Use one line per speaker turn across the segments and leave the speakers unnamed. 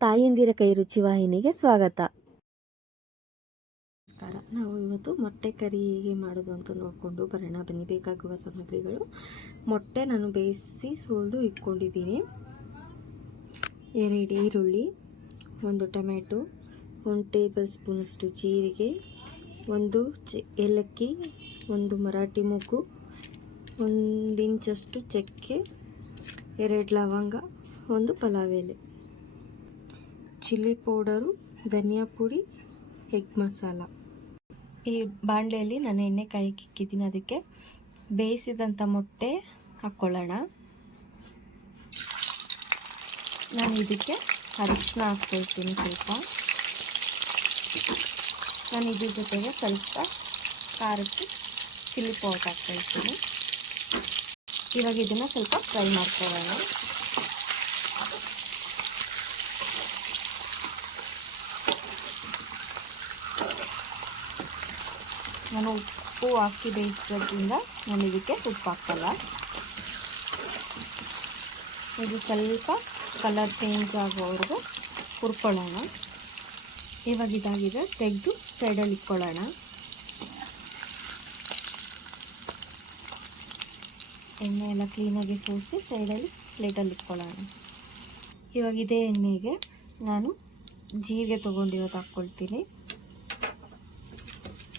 ತಾಯಂದಿರ ಕೈ ರುಚಿ ವಾಹಿನಿಗೆ ಸ್ವಾಗತ. ನಮಸ್ಕಾರ. ನಾವು ಇವತ್ತು ಮೊಟ್ಟೆ ಕರಿ ಹೇಗೆ ಮಾಡೋದು ಅಂತ ನೋಡಿಕೊಂಡು ಬರೋಣ. ಬನ್ನಿ, ಬೇಕಾಗುವ ಸಾಮಗ್ರಿಗಳು. ಮೊಟ್ಟೆ ನಾನು ಬೇಯಿಸಿ ಸುಲಿದು ಇಟ್ಕೊಂಡಿದ್ದೀನಿ. ಎರಡು ಈರುಳ್ಳಿ, ಒಂದು ಟೊಮೆಟೊ ಒಂದು ಟೇಬಲ್ ಸ್ಪೂನಷ್ಟು ಜೀರಿಗೆ, ಒಂದು ಚ, ಏಲಕ್ಕಿ, ಒಂದು ಮರಾಠಿ ಮೂಗು ಒಂದು ಇಂಚಷ್ಟು ಚಕ್ಕೆ, ಎರಡು ಲವಂಗ, ಒಂದು ಪಲಾವ್ ಎಲೆ. ಚಿಲ್ಲಿ ಪೌಡರು, ಧನಿಯಾ ಪುಡಿ, ಎಗ್ ಮಸಾಲ. ಈ ಬಾಣಲೆಯಲ್ಲಿ ನಾನು ಎಣ್ಣೆ ಕಾಯಿ ಇಕ್ಕಿದ್ದೀನಿ ಅದಕ್ಕೆ ಬೇಯಿಸಿದಂಥ ಮೊಟ್ಟೆ ಹಾಕ್ಕೊಳ್ಳೋಣ. ನಾನು ಇದಕ್ಕೆ ಅರಿಶಿನ ಹಾಕ್ಕೊಳ್ತೀನಿ ಸ್ವಲ್ಪ. ನಾನು ಇದ್ರ ಜೊತೆಗೆ ಸ್ವಲ್ಪ ಖಾರಕ್ಕೆ ಚಿಲ್ಲಿ ಪೌಡರ್ ಹಾಕ್ಕೊಳ್ತೀನಿ. ಇವಾಗ ಇದನ್ನು ಸ್ವಲ್ಪ ಫ್ರೈ ಮಾಡ್ಕೊಳ್ಳೋಣ. ನಾನು ಉಪ್ಪು ಹಾಕಿ ಬೇಯಿಸೋದ್ರಿಂದ ನಾನು ಇದಕ್ಕೆ ಉಪ್ಪು ಹಾಕಲ್ಲ ಇದು ಸ್ವಲ್ಪ ಕಲರ್ ಚೇಂಜ್ ಆಗೋವರೆಗೂ ಹುರ್ಕೊಳ್ಳೋಣ. ಇವಾಗ ಇದಾಗಿದೆ ತೆಗೆದು ಸೈಡಲ್ಲಿ ಇಟ್ಕೊಳ್ಳೋಣ. ಎಣ್ಣೆ ಎಲ್ಲ ಕ್ಲೀನಾಗಿ ಸೋಸಿ ಸೈಡಲ್ಲಿ ಪ್ಲೇಟಲ್ಲಿ ಇಟ್ಕೊಳ್ಳೋಣ. ಇವಾಗ ಇದೇ ಎಣ್ಣೆಗೆ ನಾನು ಜೀರಿಗೆ ತೊಗೊಂಡಿರೋದು ಹಾಕ್ಕೊಳ್ತೀನಿ.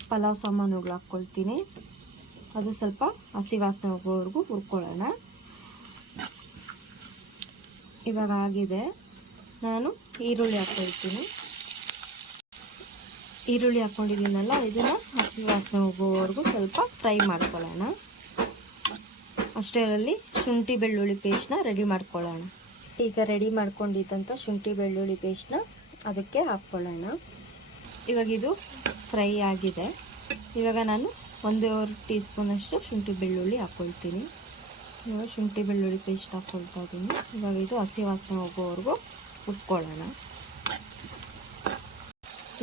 ಪಲಾವ್ ಸಾಮಾನುಗಳು ಹಾಕ್ಕೊಳ್ತೀನಿ. ಅದು ಸ್ವಲ್ಪ ಹಸಿ ವಾಸನೆ ಹೋಗೋವರೆಗೂ ಹುರ್ಕೊಳ್ಳೋಣ. ಇವಾಗ ಆಗಿದೆ. ನಾನು ಈರುಳ್ಳಿ ಹಾಕ್ಕೊಳ್ತೀನಿ. ಈರುಳ್ಳಿ ಹಾಕ್ಕೊಂಡಿದ್ದೀನಲ್ಲ, ಇದನ್ನು ಹಸಿ ವಾಸನೆ ಹೋಗೋವರೆಗೂ ಸ್ವಲ್ಪ ಫ್ರೈ ಮಾಡ್ಕೊಳ್ಳೋಣ. ಅಷ್ಟರಲ್ಲಿ ಶುಂಠಿ ಬೆಳ್ಳುಳ್ಳಿ ಪೇಸ್ಟ್ನ ರೆಡಿ ಮಾಡ್ಕೊಳ್ಳೋಣ. ಈಗ ರೆಡಿ ಮಾಡ್ಕೊಂಡಿದ್ದಂಥ ಶುಂಠಿ ಬೆಳ್ಳುಳ್ಳಿ ಪೇಸ್ಟ್ನ ಅದಕ್ಕೆ ಹಾಕ್ಕೊಳ್ಳೋಣ. ಇವಾಗ ಇದು ಫ್ರೈ ಆಗಿದೆ. ಇವಾಗ ನಾನು ಒಂದೂವರೆ ಟೀ ಸ್ಪೂನಷ್ಟು ಶುಂಠಿ ಬೆಳ್ಳುಳ್ಳಿ ಹಾಕ್ಕೊಳ್ತೀನಿ ಇವಾಗ ಶುಂಠಿ ಬೆಳ್ಳುಳ್ಳಿ ಪೇಸ್ಟ್ ಹಾಕ್ಕೊಳ್ತಾ ಇದ್ದೀನಿ ಇವಾಗ ಇದು ಹಸಿ ವಾಸನೆ ಹೋಗೋವರೆಗೂ ಉಟ್ಕೊಳ್ಳೋಣ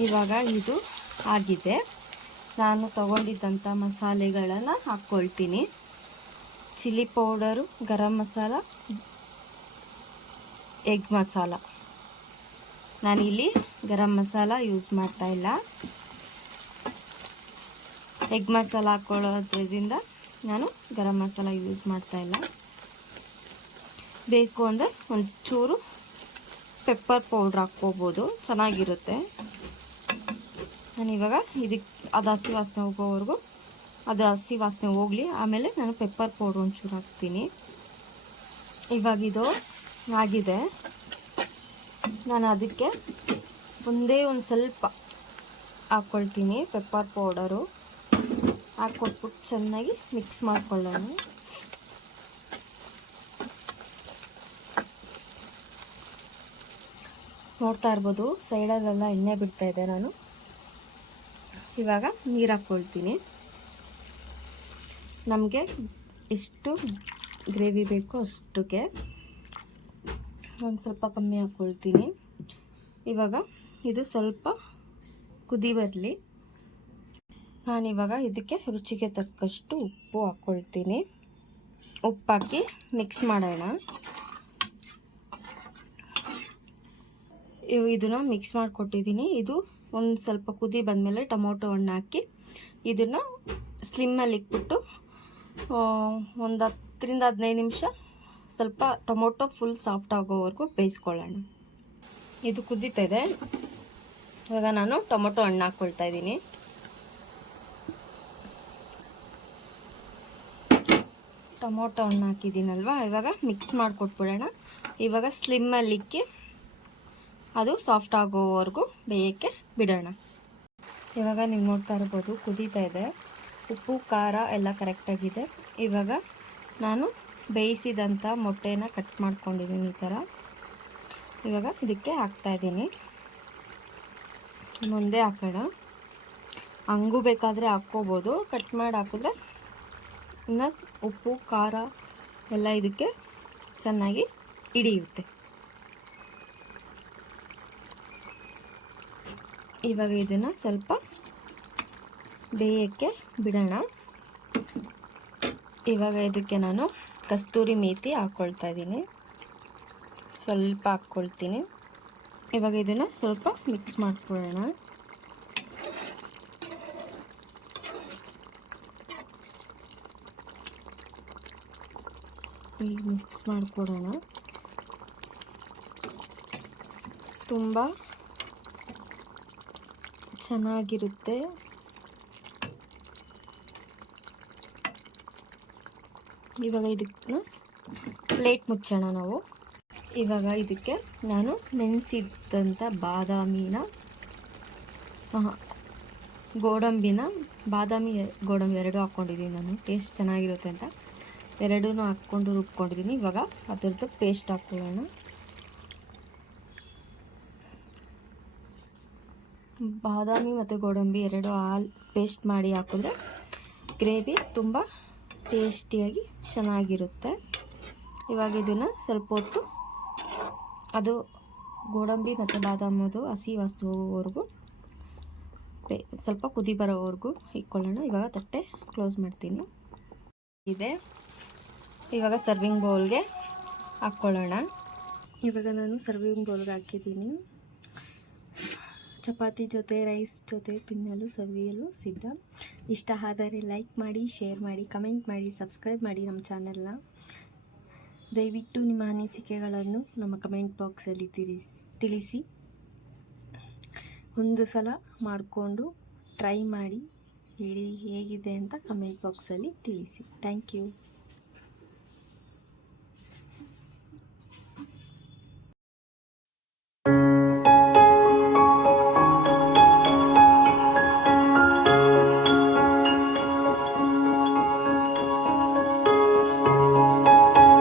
ಇವಾಗ ಇದು ಆಗಿದೆ. ನಾನು ತಗೊಂಡಿದ್ದಂಥ ಮಸಾಲೆಗಳನ್ನು ಹಾಕ್ಕೊಳ್ತೀನಿ chilli powder, garam masala, egg masala. ನಾನಿಲ್ಲಿ ಗರಂ ಮಸಾಲ ಯೂಸ್ ಮಾಡ್ತಾ ಇಲ್ಲ. ಎಗ್ ಮಸಾಲ ಹಾಕ್ಕೊಳ್ಳೋದ್ರಿಂದ ನಾನು ಗರಂ ಮಸಾಲ ಯೂಸ್ ಮಾಡ್ತಾ ಇಲ್ಲ. ಬೇಕು ಅಂದರೆ ಒಂಚೂರು ಚೂರು ಪೆಪ್ಪರ್ ಪೌಡ್ರ್ ಹಾಕ್ಕೋಬೋದು. ಚೆನ್ನಾಗಿರುತ್ತೆ. ನಾನು ಇವಾಗ ಇದಕ್ಕೆ ಅದು ಹಸಿ ವಾಸನೆ ಹೋಗೋವರೆಗೂ ಅದು ಹಸಿ ವಾಸನೆ ಹೋಗಲಿ. ಆಮೇಲೆ ನಾನು ಪೆಪ್ಪರ್ ಪೌಡ್ರ್ ಒಂಚೂರು ಹಾಕ್ತೀನಿ. ಇವಾಗ ಇದು ಆಗಿದೆ. ನಾನು ಅದಕ್ಕೆ ಒಂದೇ ಒಂದು ಸ್ವಲ್ಪ ಹಾಕ್ಕೊಳ್ತೀನಿ ಪೆಪ್ಪರ್ ಪೌಡರು ಹಾಕ್ಕೊಟ್ಬಿಟ್ಟು ಚೆನ್ನಾಗಿ ಮಿಕ್ಸ್ ಮಾಡ್ಕೊಳ್ಳೋಣ. ನೋಡ್ತಾ ಇರ್ಬೋದು, ಸೈಡಲ್ಲೆಲ್ಲ ಎಣ್ಣೆ ಬಿಡ್ತಾ ಇದೆ ನಾನು. ಇವಾಗ ನೀರು ಹಾಕ್ಕೊಳ್ತೀನಿ. ನಮಗೆ ಎಷ್ಟು ಗ್ರೇವಿ ಬೇಕೋ ಅಷ್ಟಕ್ಕೆ ಒಂದು ಸ್ವಲ್ಪ ಕಮ್ಮಿ ಹಾಕ್ಕೊಳ್ತೀನಿ. ಇವಾಗ ಇದು ಸ್ವಲ್ಪ ಕುದಿ ಬರಲಿ. ನಾನಿವಾಗ ಇದಕ್ಕೆ ರುಚಿಗೆ ತಕ್ಕಷ್ಟು ಉಪ್ಪು ಹಾಕ್ಕೊಳ್ತೀನಿ ಉಪ್ಪಾಕಿ ಮಿಕ್ಸ್ ಮಾಡೋಣ. ಇವು ಇದನ್ನು ಮಿಕ್ಸ್ ಮಾಡಿಕೊಟ್ಟಿದ್ದೀನಿ ಇದು ಒಂದು ಸ್ವಲ್ಪ ಕುದಿ ಬಂದಮೇಲೆ ಟೊಮೊಟೊ ಹಣ್ಣು ಹಾಕಿ ಇದನ್ನು ಸ್ಲಿಮ್ಮಲ್ಲಿ ಇಟ್ಬಿಟ್ಟು ಒಂದು ಹತ್ತರಿಂದ ಹದಿನೈದು ನಿಮಿಷ ಸ್ವಲ್ಪ ಟೊಮೊಟೊ ಫುಲ್ ಸಾಫ್ಟ್ ಆಗೋವರೆಗೂ ಬೇಯಿಸ್ಕೊಳ್ಳೋಣ. ಇದು ಕುದೀತಾ ಇದೆ. ಇವಾಗ ನಾನು ಟೊಮೊಟೊ ಹಣ್ಣು ಹಾಕ್ಕೊಳ್ತಾ ಇದ್ದೀನಿ ಟೊಮೊಟೊ ಹಣ್ಣು ಹಾಕಿದ್ದೀನಲ್ವ? ಇವಾಗ ಮಿಕ್ಸ್ ಮಾಡಿಕೊಟ್ಬಿಡೋಣ. ಇವಾಗ ಸ್ಲಿಮ್ಮಲ್ಲಿಕ್ಕಿ ಅದು ಸಾಫ್ಟ್ ಆಗೋವರೆಗೂ ಬೇಯೋಕ್ಕೆ ಬಿಡೋಣ. ಇವಾಗ ನೀವು ನೋಡ್ತಾ ಇರ್ಬೋದು, ಕುದೀತಾ ಇದೆ. ಉಪ್ಪು, ಖಾರ ಎಲ್ಲ ಕರೆಕ್ಟಾಗಿದೆ ಇವಾಗ ನಾನು ಬೇಯಿಸಿದಂಥ ಮೊಟ್ಟೆನ ಕಟ್ ಮಾಡ್ಕೊಂಡಿದ್ದೀನಿ ಈ ಥರ. ಇವಾಗ ಇದಕ್ಕೆ ಹಾಕ್ತಾಯಿದ್ದೀನಿ ಮುಂದೆ ಹಾಕೋಣ. ಹಂಗೂ ಬೇಕಾದರೆ ಹಾಕ್ಕೋಬೋದು. ಕಟ್ ಮಾಡಿ ಹಾಕಿದ್ರೆ ಇನ್ನು ಉಪ್ಪು, ಖಾರ ಎಲ್ಲ ಇದಕ್ಕೆ ಚೆನ್ನಾಗಿ ಹಿಡಿಯುತ್ತೆ. ಇವಾಗ ಇದನ್ನು ಸ್ವಲ್ಪ ಬೇಯಕ್ಕೆ ಬಿಡೋಣ. ಇವಾಗ ಇದಕ್ಕೆ ನಾನು ಕಸ್ತೂರಿ ಮೇತಿ ಹಾಕ್ಕೊಳ್ತಾ ಇದ್ದೀನಿ. ಸ್ವಲ್ಪ ಹಾಕ್ಕೊಳ್ತೀನಿ. ಇವಾಗ ಇದನ್ನು ಸ್ವಲ್ಪ ಮಿಕ್ಸ್ ಮಾಡ್ಕೊಳ್ಳೋಣ. ಮಿಕ್ಸ್ ಮಾಡಿಕೊಡೋಣ. ತುಂಬ ಚೆನ್ನಾಗಿರುತ್ತೆ. ಇವಾಗ ಇದಕ್ಕೆ ಪ್ಲೇಟ್ ಮುಚ್ಚೋಣ ನಾವು. ಇವಾಗ ಇದಕ್ಕೆ ನಾನು ನೆನೆಸಿದ್ದಂಥ ಬಾದಾಮಿನ ಗೋಡಂಬಿನ, ಬಾದಾಮಿ ಗೋಡಂಬಿ ಎರಡು ಹಾಕ್ಕೊಂಡಿದ್ದೀನಿ ನಾನು. ಟೇಸ್ಟ್ ಚೆನ್ನಾಗಿರುತ್ತೆ ಅಂತ. ಎರಡೂ ಹಾಕ್ಕೊಂಡು ರುಬ್ಕೊಂಡಿದ್ದೀನಿ. ಇವಾಗ ಅದರದ್ದು ಪೇಸ್ಟ್ ಹಾಕ್ಕೊಳ್ಳೋಣ. ಬಾದಾಮಿ ಮತ್ತು ಗೋಡಂಬಿ ಎರಡು ಹಾಲು ಪೇಸ್ಟ್ ಮಾಡಿ ಹಾಕಿದ್ರೆ ಗ್ರೇವಿ ತುಂಬ ಟೇಸ್ಟಿಯಾಗಿ ಚೆನ್ನಾಗಿರುತ್ತೆ. ಇವಾಗ ಇದನ್ನು ಸ್ವಲ್ಪ ಹೊತ್ತು ಅದು ಗೋಡಂಬಿ ಮತ್ತು ಬಾದಾಮದು ಹಸಿ ಹಸುವವರೆಗೂ ಪೇ ಸ್ವಲ್ಪ ಕುದಿ ಬರೋವರೆಗೂ ಇಟ್ಕೊಳ್ಳೋಣ. ಇವಾಗ ತಟ್ಟೆ ಕ್ಲೋಸ್ ಮಾಡ್ತೀನಿ. ಇದೆ. ಇವಾಗ ಸರ್ವಿಂಗ್ ಬೌಲ್ಗೆ ಹಾಕ್ಕೊಳ್ಳೋಣ. ಇವಾಗ ನಾನು ಸರ್ವಿಂಗ್ ಬೌಲ್ಗೆ ಹಾಕಿದ್ದೀನಿ. ಚಪಾತಿ ಜೊತೆ ರೈಸ್ ಜೊತೆ ತಿನ್ನಲು ಸವಿಯಲು ಸಿದ್ಧ ಇಷ್ಟ ಆದರೆ ಲೈಕ್ ಮಾಡಿ ಶೇರ್ ಮಾಡಿ ಕಮೆಂಟ್ ಮಾಡಿ ಸಬ್ಸ್ಕ್ರೈಬ್ ಮಾಡಿ ನಮ್ಮ ಚಾನಲ್ನ ದಯವಿಟ್ಟು ನಿಮ್ಮ ಅನಿಸಿಕೆಗಳನ್ನು ನಮ್ಮ ಕಮೆಂಟ್ ಬಾಕ್ಸಲ್ಲಿ ತಿಳಿಸಿ ತಿಳಿಸಿ. ಒಂದು ಸಲ ಮಾಡಿಕೊಂಡು ಟ್ರೈ ಮಾಡಿ, ಹೇಳಿ ಹೇಗಿದೆ ಅಂತ ಕಮೆಂಟ್ ಬಾಕ್ಸಲ್ಲಿ ತಿಳಿಸಿ. Thank you